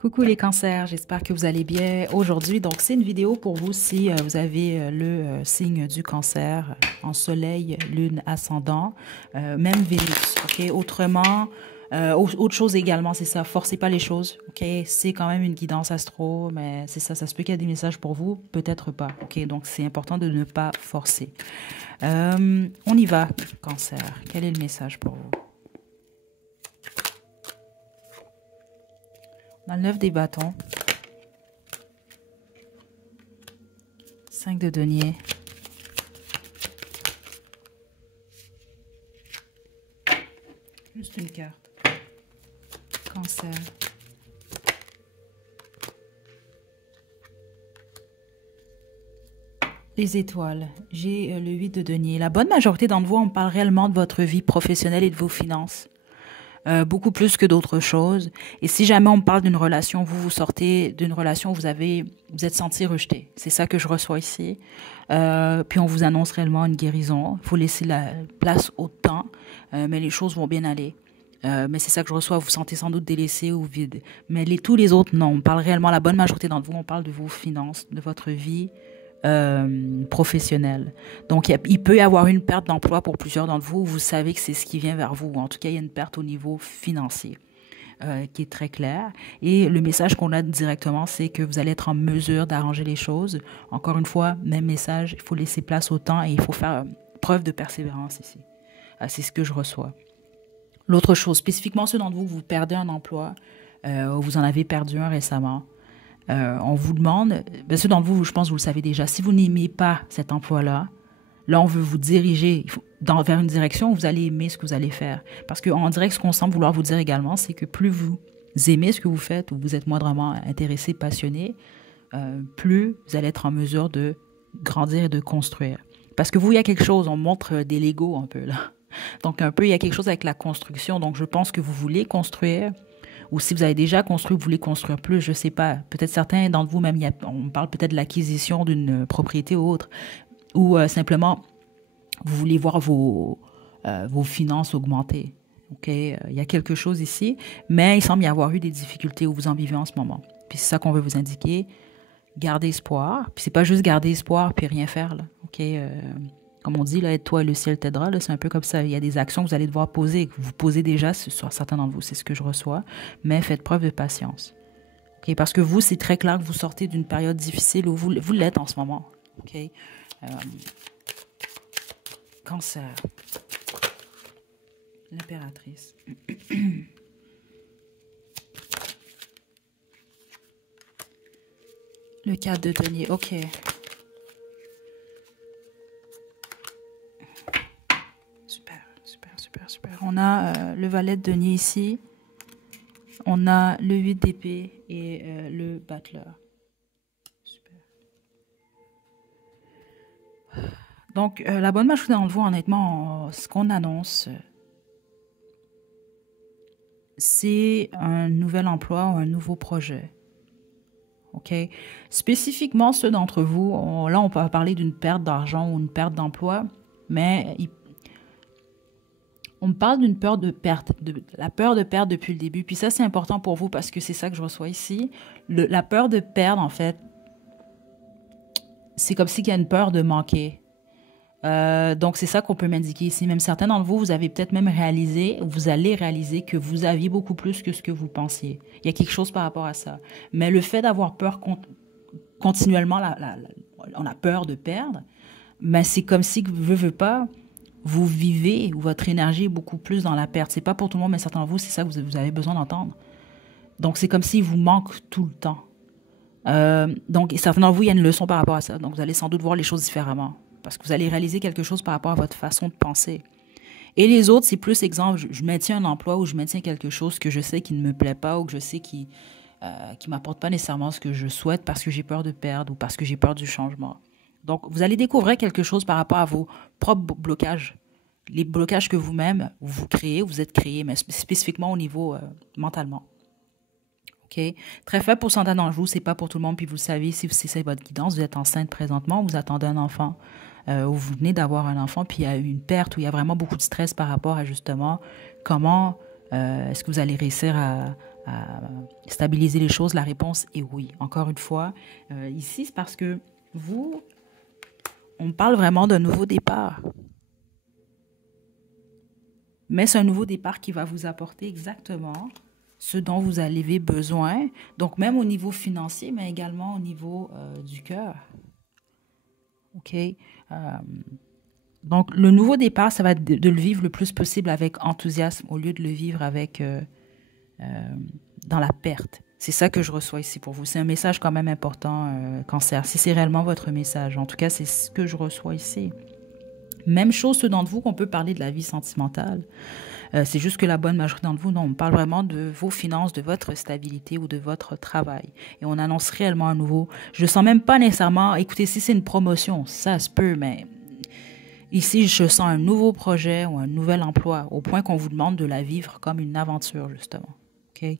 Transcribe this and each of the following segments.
Coucou les cancers, j'espère que vous allez bien aujourd'hui. Donc, c'est une vidéo pour vous si vous avez le signe du cancer en soleil, lune, ascendant, même Vénus. OK? Autrement, autre chose également, c'est ça. Forcez pas les choses. OK? C'est quand même une guidance astro, mais c'est ça. Ça se peut qu'il y ait des messages pour vous, peut-être pas. OK? Donc, c'est important de ne pas forcer. On y va, cancer. Quel est le message pour vous? On a le 9 des bâtons. 5 de denier. Juste une carte. Cancer. Les étoiles. J'ai le 8 de denier. La bonne majorité d'entre vous, on parle réellement de votre vie professionnelle et de vos finances. Beaucoup plus que d'autres choses. Et si jamais on parle d'une relation, vous sortez d'une relation où vous êtes senti rejeté. C'est ça que je reçois ici. Puis on vous annonce réellement une guérison. Il faut laisser la place au temps, mais les choses vont bien aller. Mais c'est ça que je reçois. Vous vous sentez sans doute délaissé ou vide. Mais tous les autres, non. On parle réellement, la bonne majorité d'entre vous, on parle de vos finances, de votre vie professionnelle. Donc, il peut y avoir une perte d'emploi pour plusieurs d'entre vous. Vous savez que c'est ce qui vient vers vous. En tout cas, il y a une perte au niveau financier qui est très claire. Et le message qu'on a directement, c'est que vous allez être en mesure d'arranger les choses. Encore une fois, même message, il faut laisser place au temps et il faut faire preuve de persévérance ici. C'est ce que je reçois. L'autre chose, spécifiquement ceux d'entre vous, vous perdez un emploi, vous en avez perdu un récemment. On vous demande, ceux d'entre vous, je pense que vous le savez déjà, si vous n'aimez pas cet emploi-là, là, on veut vous diriger vers une direction où vous allez aimer ce que vous allez faire. Parce qu'en direct, ce qu'on semble vouloir vous dire également, c'est que plus vous aimez ce que vous faites ou vous êtes moindrement intéressé, passionné, plus vous allez être en mesure de grandir et de construire. Parce que vous, il y a quelque chose, on montre des Legos un peu là. Donc un peu, il y a quelque chose avec la construction. Donc je pense que vous voulez construire. Ou si vous avez déjà construit, vous voulez construire plus, je ne sais pas. Peut-être certains d'entre vous, même, on parle peut-être de l'acquisition d'une propriété ou autre. Ou simplement, vous voulez voir vos finances augmenter. OK? Il y a quelque chose ici, mais il semble y avoir eu des difficultés où vous en vivez en ce moment. Puis c'est ça qu'on veut vous indiquer. Gardez espoir. Puis c'est pas juste garder espoir puis rien faire, là. OK? Comme on dit, là, aide-toi et le ciel t'aidera. C'est un peu comme ça. Il y a des actions que vous allez devoir poser, que vous posez déjà sur certains d'entre vous. C'est ce que je reçois. Mais faites preuve de patience. Okay? Parce que vous, c'est très clair que vous sortez d'une période difficile où vous l'êtes en ce moment. Okay? Cancer. L'impératrice. Le 4 de denier. OK. Super. On a le valet de denier ici. On a le 8 d'épée et le battleur. Super. Donc, la bonne majorité d'entre vous, honnêtement, ce qu'on annonce, c'est un nouvel emploi ou un nouveau projet. OK? Spécifiquement, ceux d'entre vous, là, on peut parler d'une perte d'argent ou une perte d'emploi, mais on me parle d'une peur de perte, la peur de perdre depuis le début. Puis ça, c'est important pour vous parce que c'est ça que je reçois ici. La peur de perdre, en fait, c'est comme s'il y a une peur de manquer. Donc, c'est ça qu'on peut m'indiquer ici. Même certains d'entre vous, vous avez peut-être même réalisé, ou vous allez réaliser que vous aviez beaucoup plus que ce que vous pensiez. Il y a quelque chose par rapport à ça. Mais le fait d'avoir peur continuellement, on a peur de perdre, mais c'est comme si, veut pas, vous vivez, ou votre énergie est beaucoup plus dans la perte. C'est pas pour tout le monde, mais certains d'entre vous, c'est ça que vous avez besoin d'entendre. Donc, c'est comme s'il vous manque tout le temps. Donc, certains d'entre vous, il y a une leçon par rapport à ça. Donc, vous allez sans doute voir les choses différemment. Parce que vous allez réaliser quelque chose par rapport à votre façon de penser. Et les autres, c'est plus exemple, je maintiens un emploi ou je maintiens quelque chose que je sais qui ne me plaît pas ou que je sais qui m'apporte pas nécessairement ce que je souhaite parce que j'ai peur de perdre ou parce que j'ai peur du changement. Donc, vous allez découvrir quelque chose par rapport à vos propres blocages. Les blocages que vous-même, vous créez, vous êtes créé, mais spécifiquement au niveau mentalement. OK? Très faible pourcentage d'entre vous, c'est pas pour tout le monde. Puis vous le savez, si c'est votre guidance, vous êtes enceinte présentement, vous attendez un enfant, ou vous venez d'avoir un enfant, puis il y a eu une perte, où il y a vraiment beaucoup de stress par rapport à justement comment est-ce que vous allez réussir stabiliser les choses? La réponse est oui. Encore une fois, ici, c'est parce que vous, on parle vraiment d'un nouveau départ. Mais c'est un nouveau départ qui va vous apporter exactement ce dont vous avez besoin. Donc, même au niveau financier, mais également au niveau du cœur. OK? Donc, le nouveau départ, ça va être de le vivre le plus possible avec enthousiasme au lieu de le vivre avec dans la perte. C'est ça que je reçois ici pour vous. C'est un message quand même important, Cancer. Si c'est réellement votre message. En tout cas, c'est ce que je reçois ici. Même chose, ceux d'entre vous qu'on peut parler de la vie sentimentale. C'est juste que la bonne majorité d'entre vous, non, on parle vraiment de vos finances, de votre stabilité ou de votre travail. Et on annonce réellement un nouveau. Je ne sens même pas nécessairement, écoutez, si c'est une promotion, ça se peut, mais ici, je sens un nouveau projet ou un nouvel emploi, au point qu'on vous demande de la vivre comme une aventure, justement. Okay?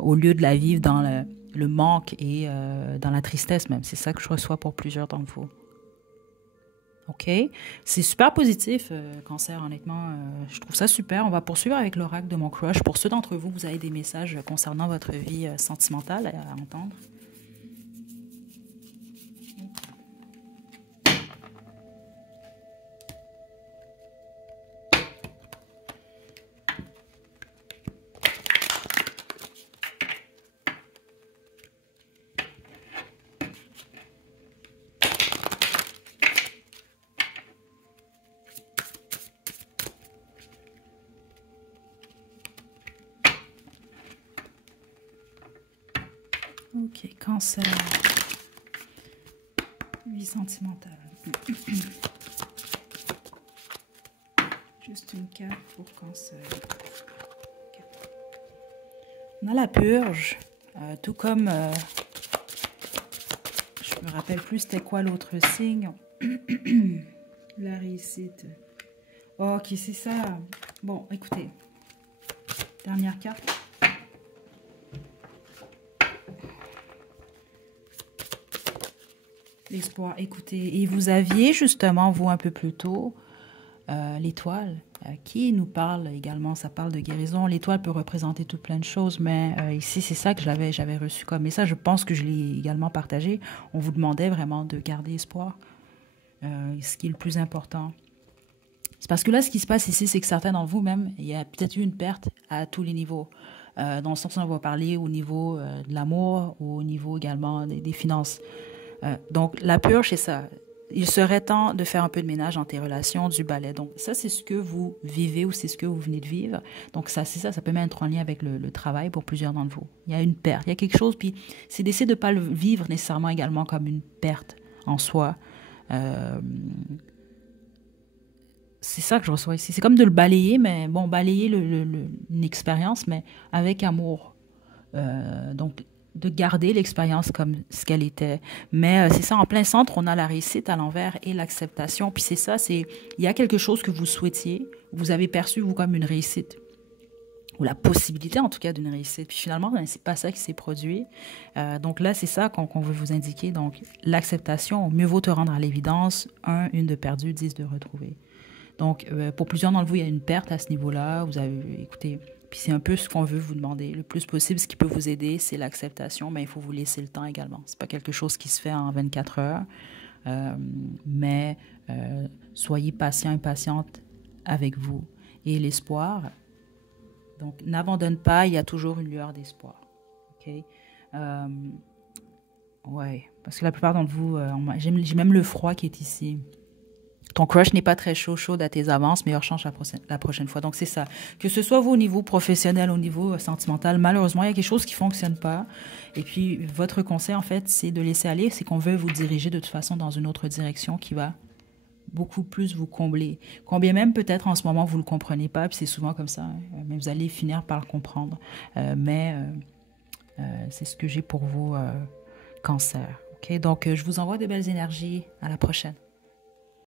Au lieu de la vivre dans le manque et dans la tristesse même. C'est ça que je reçois pour plusieurs d'entre vous. OK? C'est super positif, Cancer, honnêtement. Je trouve ça super. On va poursuivre avec l'oracle de mon crush. Pour ceux d'entre vous, vous avez des messages concernant votre vie sentimentale à entendre. OK, Cancer. Vie sentimentale. Juste une carte pour Cancer. Okay. On a la purge, tout comme... je me rappelle plus c'était quoi l'autre signe. La réussite. Oh, ok, c'est ça. Bon, écoutez. Dernière carte. L'espoir, écoutez, et vous aviez justement, vous, un peu plus tôt, l'étoile, qui nous parle également, ça parle de guérison. L'étoile peut représenter tout plein de choses, mais ici, c'est ça que j'avais reçu comme message. Je pense que je l'ai également partagé. On vous demandait vraiment de garder espoir, ce qui est le plus important. C'est parce que là, ce qui se passe ici, c'est que certains d'entre vous, même, il y a peut-être eu une perte à tous les niveaux. Dans le sens où on va parler au niveau de l'amour ou au niveau également des finances. Donc, la purge, c'est ça. Il serait temps de faire un peu de ménage dans tes relations, du balai. Donc, ça, c'est ce que vous vivez ou c'est ce que vous venez de vivre. Donc, ça, c'est ça. Ça peut même être en lien avec le travail pour plusieurs d'entre vous. Il y a une perte, il y a quelque chose. Puis, c'est d'essayer de ne pas le vivre nécessairement également comme une perte en soi. C'est ça que je reçois ici. C'est comme de le balayer, mais bon, balayer une expérience, mais avec amour. Donc, de garder l'expérience comme ce qu'elle était. Mais c'est ça, en plein centre, on a la réussite à l'envers et l'acceptation. Puis c'est ça, il y a quelque chose que vous souhaitiez, vous avez perçu, vous, comme une réussite. Ou la possibilité, en tout cas, d'une réussite. Puis finalement, ben, c'est pas ça qui s'est produit. Donc là, c'est ça qu'on veut vous indiquer. Donc, l'acceptation, mieux vaut te rendre à l'évidence. 1, une de perdu, 10 de retrouvé. Donc, pour plusieurs d'entre vous, il y a une perte à ce niveau-là. Vous avez, écoutez, puis c'est un peu ce qu'on veut vous demander. Le plus possible, ce qui peut vous aider, c'est l'acceptation, mais il faut vous laisser le temps également. C'est pas quelque chose qui se fait en 24 heures, mais soyez patient et patiente avec vous. Et l'espoir, donc n'abandonne pas, il y a toujours une lueur d'espoir. OK? Ouais, parce que la plupart d'entre vous, j'ai même le froid qui est ici. Ton crush n'est pas très chaude à tes avances, meilleure chance la prochaine fois. Donc, c'est ça. Que ce soit vous au niveau professionnel, au niveau sentimental, malheureusement, il y a quelque chose qui ne fonctionne pas. Et puis, votre conseil, en fait, c'est de laisser aller. C'est qu'on veut vous diriger de toute façon dans une autre direction qui va beaucoup plus vous combler. Combien même, peut-être, en ce moment, vous ne le comprenez pas, puis c'est souvent comme ça, hein, mais vous allez finir par le comprendre. C'est ce que j'ai pour vous, Cancer. OK? Donc, je vous envoie de belles énergies. À la prochaine.